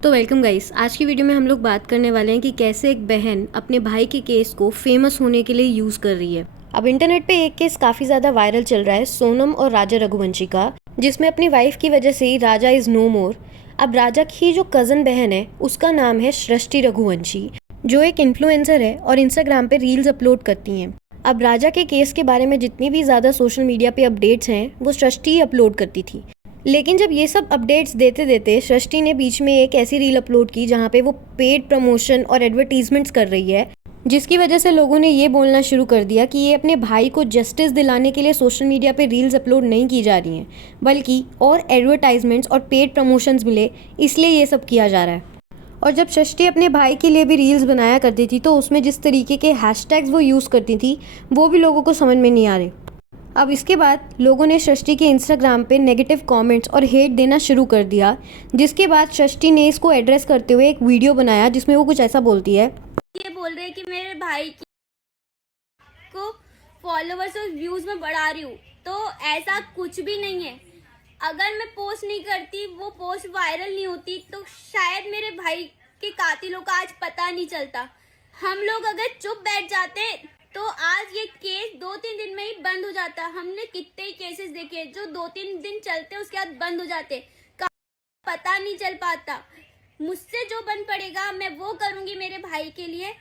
तो welcome guys. आज की वीडियो में हम लोग बात करने वाले हैं कि कैसे एक बहन अपने भाई के केस को फेमस होने के लिए यूज़ कर रही है। अब इंटरनेट पे एक केस काफ़ी ज़्यादा वायरल चल रहा है, सोनम और राजा रघुवंशी का, जिसमें अपनी वाइफ की वजह से ही राजा इज़ नो मोर। अब राजा की जो कज़न बहन है उसका नाम है सृष्टि रघुवंशी, जो एक इन्फ्लुएंसर है और इंस्टाग्राम पे रील्स अपलोड करती हैं। अब राजा के केस के बारे में जितनी भी ज़्यादा सोशल मीडिया पे अपडेट्स हैं वो सृष्टि ही अपलोड करती थी। लेकिन जब ये सब अपडेट्स देते देते सृष्टि ने बीच में एक ऐसी रील अपलोड की जहाँ पे वो पेड प्रमोशन और एडवर्टीजमेंट्स कर रही है, जिसकी वजह से लोगों ने ये बोलना शुरू कर दिया कि ये अपने भाई को जस्टिस दिलाने के लिए सोशल मीडिया पे रील्स अपलोड नहीं की जा रही हैं, बल्कि और एडवर्टाइजमेंट्स और पेड प्रमोशंस मिले इसलिए ये सब किया जा रहा है। और जब सृष्टि अपने भाई के लिए भी रील्स बनाया करती थी तो उसमें जिस तरीके के हैशटैग्स वो यूज़ करती थी वो भी लोगों को समझ में नहीं आ रहे। अब इसके बाद लोगों ने सृष्टि के इंस्टाग्राम पे नेगेटिव कमेंट्स और हेट देना शुरू कर दिया, जिसके बाद सृष्टि ने इसको एड्रेस करते हुए एक वीडियो बनाया जिसमें वो कुछ ऐसा बोलती है। ये बोल रहे हैं कि मेरे भाई को फॉलोवर्स और व्यूज में बढ़ा रही हूँ, तो ऐसा कुछ भी नहीं है। अगर मैं पोस्ट नहीं करती, वो पोस्ट वायरल नहीं होती, तो शायद मेरे भाई के कातिलों का आज पता नहीं चलता। हम लोग अगर चुप बैठ जाते तो आज ये केस 2-3 दिन में ही बंद हो जाता। हमने कितने ही केसेस देखे जो 2-3 दिन चलते उसके बाद बंद हो जाते, पता नहीं चल पाता। मुझसे जो बन पड़ेगा मैं वो करूंगी मेरे भाई के लिए,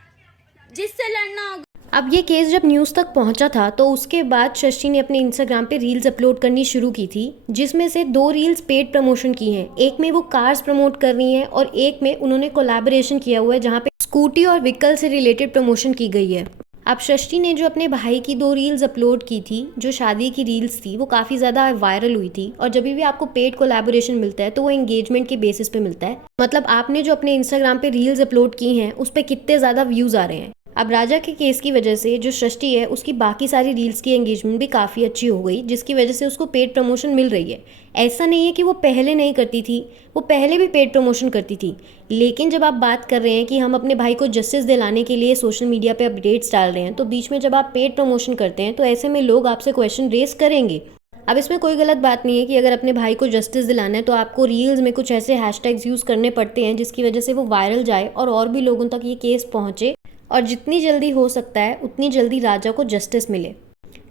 जिससे लड़ना होगा। अब ये केस जब न्यूज़ तक पहुंचा था तो उसके बाद सृष्टि ने अपने इंस्टाग्राम पे रील्स अपलोड करनी शुरू की थी, जिसमें से 2 रील्स पेड प्रमोशन की हैं। एक में वो कार्स प्रमोट कर रही हैं और एक में उन्होंने कोलैबोरेशन किया हुआ है जहाँ पे स्कूटी और व्हीकल से रिलेटेड प्रमोशन की गई है। अब सृष्टि ने जो अपने भाई की 2 रील्स अपलोड की थी, जो शादी की रील्स थी, वो काफ़ी ज़्यादा वायरल हुई थी। और जब भी आपको पेड कोलैबोरेशन मिलता है तो वो एंगेजमेंट के बेसिस पे मिलता है, मतलब आपने जो अपने इंस्टाग्राम पे रील्स अपलोड की हैं उस पर कितने ज़्यादा व्यूज़ आ रहे हैं। अब राजा के केस की वजह से जो सृष्टि है उसकी बाकी सारी रील्स की एंगेजमेंट भी काफ़ी अच्छी हो गई, जिसकी वजह से उसको पेड प्रमोशन मिल रही है। ऐसा नहीं है कि वो पहले नहीं करती थी, वो पहले भी पेड प्रमोशन करती थी। लेकिन जब आप बात कर रहे हैं कि हम अपने भाई को जस्टिस दिलाने के लिए सोशल मीडिया पे अपडेट्स डाल रहे हैं, तो बीच में जब आप पेड प्रमोशन करते हैं तो ऐसे में लोग आपसे क्वेश्चन रेस करेंगे। अब इसमें कोई गलत बात नहीं है कि अगर अपने भाई को जस्टिस दिलाना है तो आपको रील्स में कुछ ऐसे हैशटैग्स यूज़ करने पड़ते हैं जिसकी वजह से वो वायरल जाए और भी लोगों तक ये केस पहुँचे और जितनी जल्दी हो सकता है उतनी जल्दी राजा को जस्टिस मिले।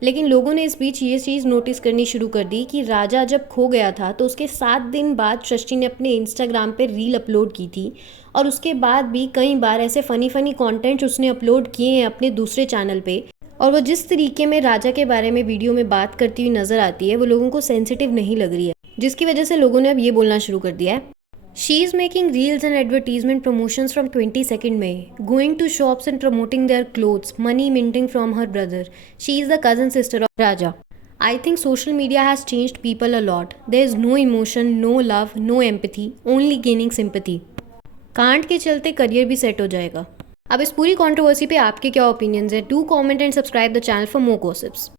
लेकिन लोगों ने इस बीच ये चीज़ नोटिस करनी शुरू कर दी कि राजा जब खो गया था तो उसके 7 दिन बाद सृष्टि ने अपने इंस्टाग्राम पे रील अपलोड की थी, और उसके बाद भी कई बार ऐसे फ़नी कंटेंट्स उसने अपलोड किए हैं अपने दूसरे चैनल पे। और वो जिस तरीके में राजा के बारे में वीडियो में बात करती हुई नज़र आती है वो लोगों को सेंसिटिव नहीं लग रही है, जिसकी वजह से लोगों ने अब ये बोलना शुरू कर दिया है, She is making reels and advertisement promotions from 22nd May, going to shops and promoting their clothes, money minting from her brother. She is the cousin sister of Raja. I think social media has changed people a lot. There is no emotion, no love, no empathy, only gaining sympathy. कांड के चलते career भी set हो जाएगा। अब इस पूरी controversy पे आपके क्या ओपिनियंस है? Do comment and subscribe the channel for more gossips.